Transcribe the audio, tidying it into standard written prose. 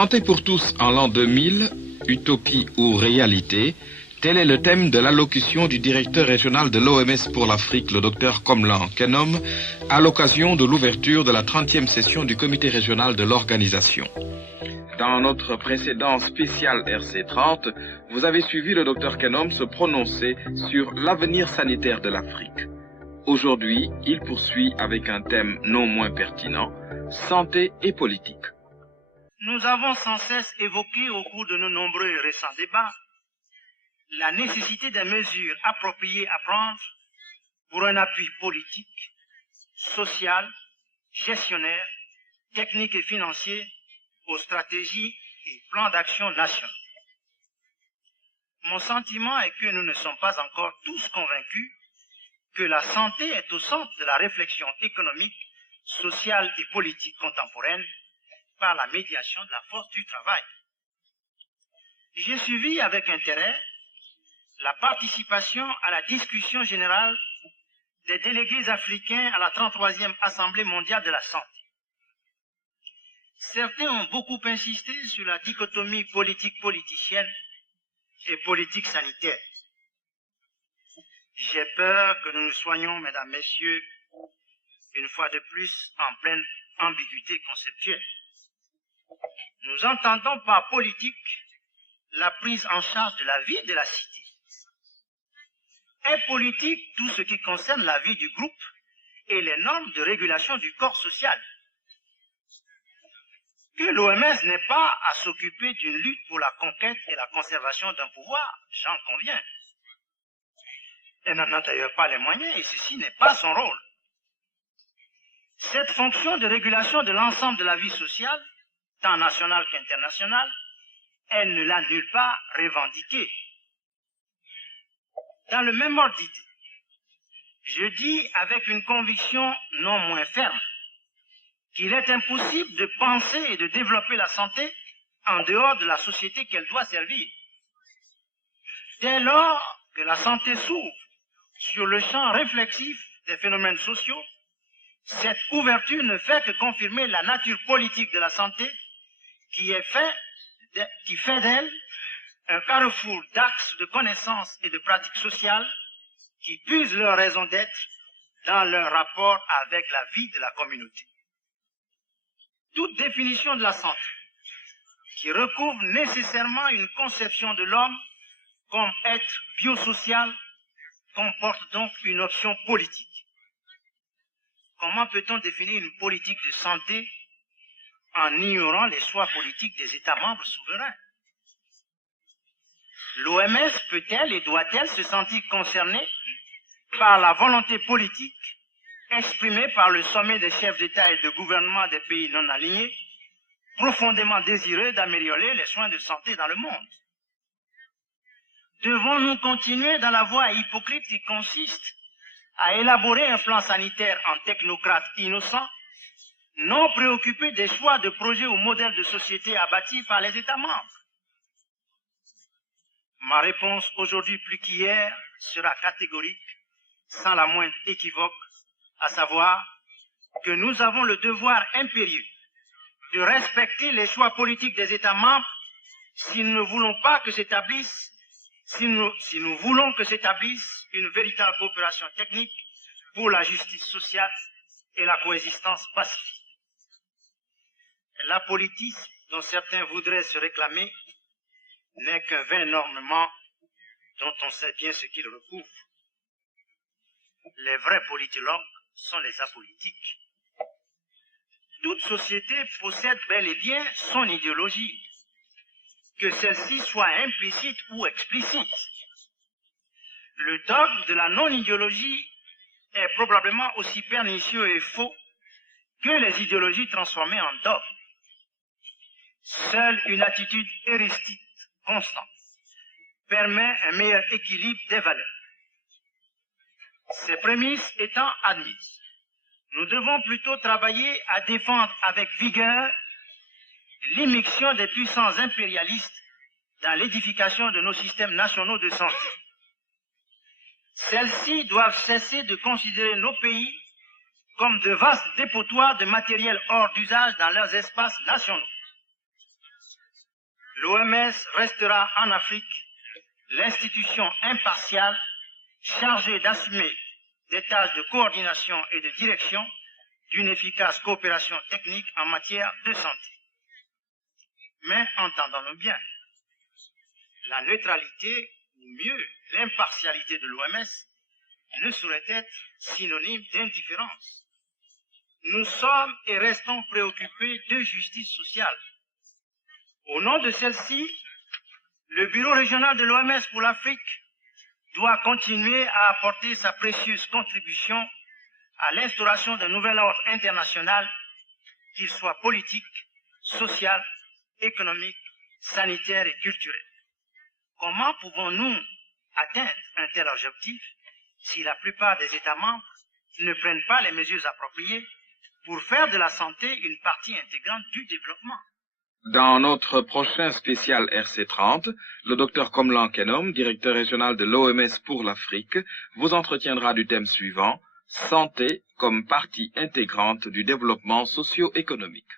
Santé pour tous en l'an 2000, utopie ou réalité, tel est le thème de l'allocution du directeur régional de l'OMS pour l'Afrique, le docteur Komlan Kenom, à l'occasion de l'ouverture de la 30e session du comité régional de l'organisation. Dans notre précédent spécial RC30, vous avez suivi le docteur Kenom se prononcer sur l'avenir sanitaire de l'Afrique. Aujourd'hui, il poursuit avec un thème non moins pertinent, santé et politique. Nous avons sans cesse évoqué au cours de nos nombreux et récents débats la nécessité des mesures appropriées à prendre pour un appui politique, social, gestionnaire, technique et financier aux stratégies et plans d'action nationaux. Mon sentiment est que nous ne sommes pas encore tous convaincus que la santé est au centre de la réflexion économique, sociale et politique contemporaine par la médiation de la force du travail. J'ai suivi avec intérêt la participation à la discussion générale des délégués africains à la 33e Assemblée mondiale de la santé. Certains ont beaucoup insisté sur la dichotomie politique-politicienne et politique-sanitaire. J'ai peur que nous nous soignions, mesdames, messieurs, une fois de plus en pleine ambiguïté conceptuelle. Nous entendons par politique la prise en charge de la vie de la cité. Est politique tout ce qui concerne la vie du groupe et les normes de régulation du corps social. Que l'OMS n'ait pas à s'occuper d'une lutte pour la conquête et la conservation d'un pouvoir, j'en conviens. Elle n'en a d'ailleurs pas les moyens et ceci n'est pas son rôle. Cette fonction de régulation de l'ensemble de la vie sociale, tant nationale qu'internationale, elle ne l'a nulle part revendiquée. Dans le même ordre d'idée, je dis avec une conviction non moins ferme qu'il est impossible de penser et de développer la santé en dehors de la société qu'elle doit servir. Dès lors que la santé s'ouvre sur le champ réflexif des phénomènes sociaux, cette ouverture ne fait que confirmer la nature politique de la santé qui fait d'elle un carrefour d'axes de connaissances et de pratiques sociales qui puisent leur raison d'être dans leur rapport avec la vie de la communauté. Toute définition de la santé qui recouvre nécessairement une conception de l'homme comme être biosocial comporte donc une option politique. Comment peut-on définir une politique de santé en ignorant les choix politiques des États membres souverains? L'OMS peut-elle et doit-elle se sentir concernée par la volonté politique exprimée par le sommet des chefs d'État et de gouvernement des pays non alignés, profondément désireux d'améliorer les soins de santé dans le monde? Devons-nous continuer dans la voie hypocrite qui consiste à élaborer un plan sanitaire en technocrate innocent, non préoccupé des choix de projets ou modèles de société à bâtir par les États membres? Ma réponse aujourd'hui plus qu'hier sera catégorique, sans la moindre équivoque, à savoir que nous avons le devoir impérieux de respecter les choix politiques des États membres si nous voulons que s'établisse une véritable coopération technique pour la justice sociale et la coexistence pacifique. L'apolitisme dont certains voudraient se réclamer n'est qu'un vain ornement dont on sait bien ce qu'il recouvre. Les vrais politologues sont les apolitiques. Toute société possède bel et bien son idéologie, que celle-ci soit implicite ou explicite. Le dogme de la non-idéologie est probablement aussi pernicieux et faux que les idéologies transformées en dogme. Seule une attitude heuristique constante permet un meilleur équilibre des valeurs. Ces prémices étant admises, nous devons plutôt travailler à défendre avec vigueur l'immixtion des puissances impérialistes dans l'édification de nos systèmes nationaux de santé. Celles-ci doivent cesser de considérer nos pays comme de vastes dépotoirs de matériel hors d'usage dans leurs espaces nationaux. l'OMS restera en Afrique l'institution impartiale chargée d'assumer des tâches de coordination et de direction d'une efficace coopération technique en matière de santé. Mais entendons-nous bien, la neutralité, ou mieux l'impartialité de l'OMS, ne saurait être synonyme d'indifférence. Nous sommes et restons préoccupés de justice sociale. Au nom de celle-ci, le Bureau régional de l'OMS pour l'Afrique doit continuer à apporter sa précieuse contribution à l'instauration d'un nouvel ordre international, qu'il soit politique, social, économique, sanitaire et culturel. Comment pouvons-nous atteindre un tel objectif si la plupart des États membres ne prennent pas les mesures appropriées pour faire de la santé une partie intégrante du développement? Dans notre prochain spécial RC30, le Dr Komlan Kenom, directeur régional de l'OMS pour l'Afrique, vous entretiendra du thème suivant, santé comme partie intégrante du développement socio-économique.